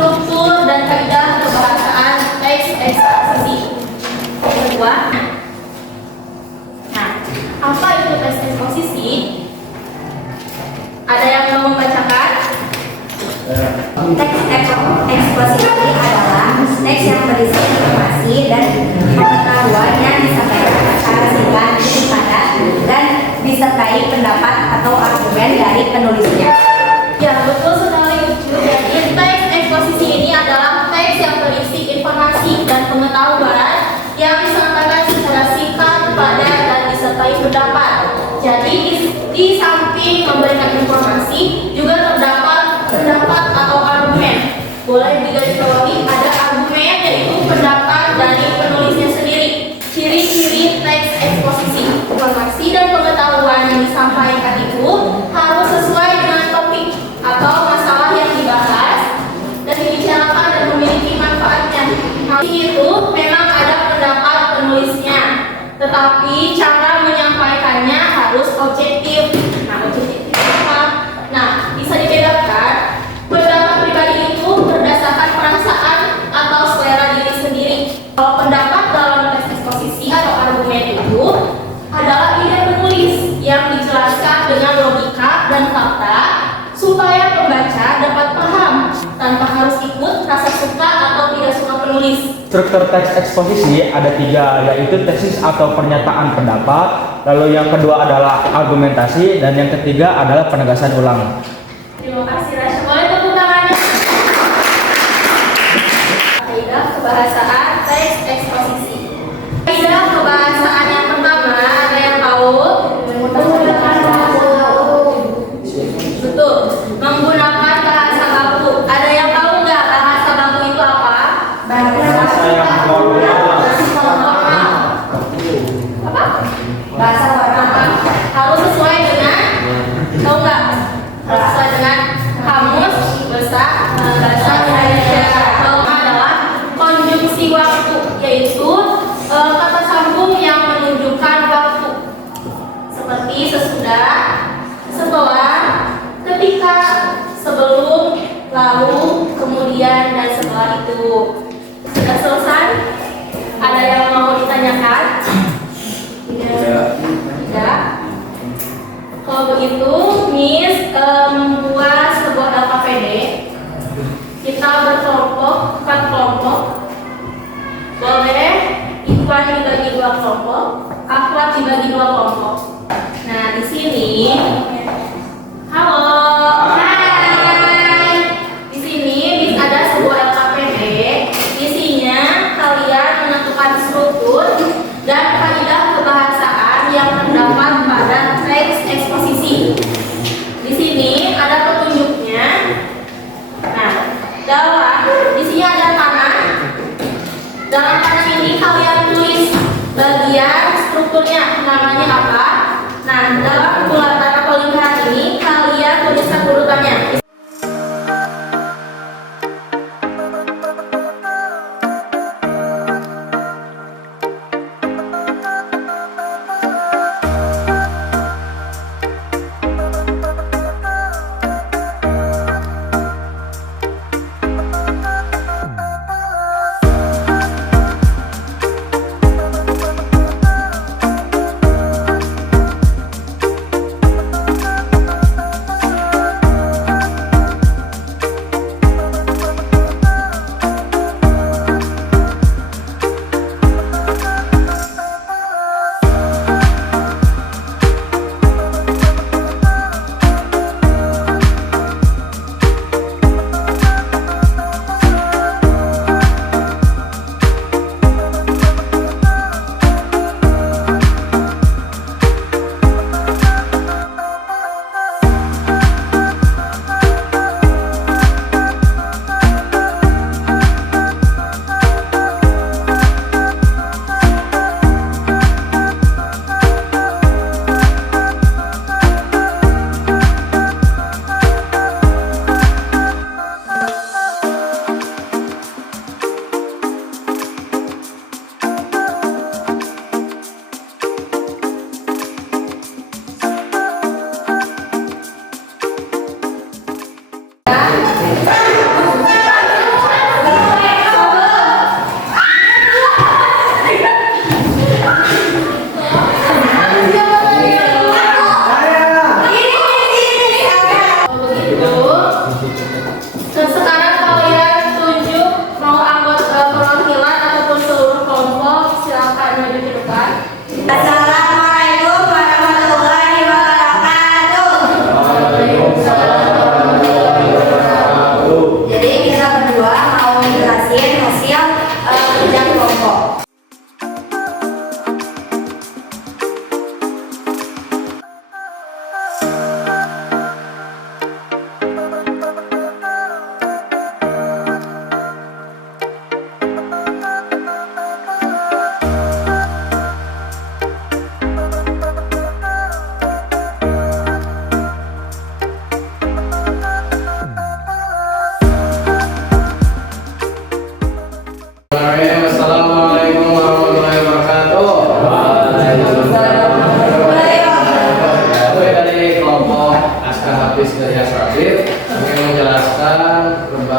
struktur dan kaidah kebahasaan teks eksposisi. Yang kedua, nah, apa itu teks eksposisi? Ada yang mau membacakan? Teks eksposisi adalah teks yang berisi informasi dan pengetahuan yang disampaikan secara singkat, padat, dan disertai pendapat atau argumen dari penulisnya. Ya, betul sekali Ucu. Jadi teks eksposisi ini adalah teks yang berisi informasi dan pengetahuan yang disampaikan secara singkat, padat, dan disertai pendapat. Jadi di samping memberikan informasi juga terdapat pendapat atau argumen. Boleh digarisbawahi ada argumen, yaitu pendapat dari penulisnya sendiri. Ciri-ciri teks eksposisi: informasi dan pengetahuan yang disampaikan itu harus sesuai dengan topik atau masalah yang dibahas dan dibicarakan dan memiliki manfaatnya. Hal itu memang ada pendapat penulisnya, tetapi cara menyampaikannya harus objektif. Nah, objektif apa? Nah, bisa dibedakan. Pendapat pribadi itu berdasarkan perasaan atau selera diri sendiri. Kalau pendapat dalam teks eksposisi atau argumen itu adalah ide penulis yang dijelaskan dengan logika dan fakta supaya pembaca dapat paham tanpa harus ikut rasa suka atau tidak suka penulis. Struktur teks eksposisi ada 3, yaitu tesis atau pernyataan pendapat, lalu yang kedua adalah argumentasi, dan yang ketiga adalah penegasan ulang. Terima kasih Rasya. Boleh tepuk tangannya. Kaidah kebahasaan teks eksposisi. Kaidah kebahasaan yang pertama, ada yang tahu? Menggunakan bahasa baku. Betul. Menggunakan bahasa baku. Ada yang tahu nggak bahasa baku itu apa? Bahasa yang formal. Apa? Bahasa formal. Harus sesuai dengan, tahu nggak? Harus sesuai dengan kamus besar bahasa Indonesia. Pertama adalah konjungsi waktu, yaitu kata sambung yang menunjukkan waktu, seperti sesudah, setelah, ketika, sebelum, lalu, kemudian, dan setelah itu. Sudah selesai? Ada yang mau ditanyakan? Tidak. Kalau begitu, Miss membuat sebuah LKPD. Kita berkelompok, 4 kelompok. Boleh Ikhwan dibagi 2 kelompok, Akhwat dibagi 2 kelompok. Nah, di sini, halo, hai. Di sini Miss ada sebuah LKPD. Isinya kalian menentukan struktur dan kaidah kebahasaan yang terdapat pada teks eksposisi. Di sini ada petunjuknya. Nah, di sini ada tanah. Dalam tanah ini kalian tulis bagian strukturnya, namanya apa. Nah, dalam bulatan atau lingkaran ini kalian tuliskan urutannya.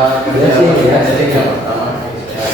kerja sih ya, jadi yang pertama saya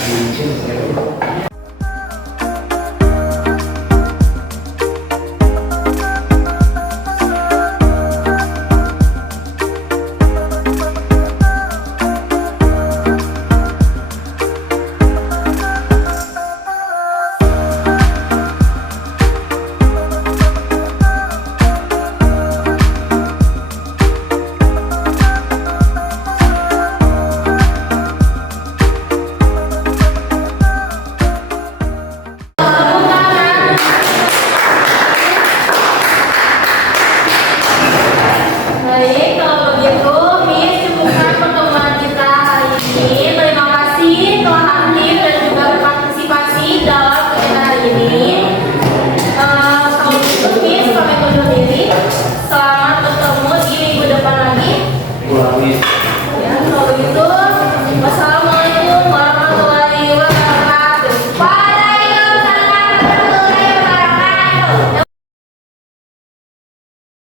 Baik, kalau begitu, Miss cukupkan pertemuan kita hari ini. Terima kasih telah aktif dan juga berpartisipasi dalam kegiatan hari ini. Kalau begitu, Miss pamit undur diri. Selamat bertemu di minggu depan lagi. Ya, kalau begitu.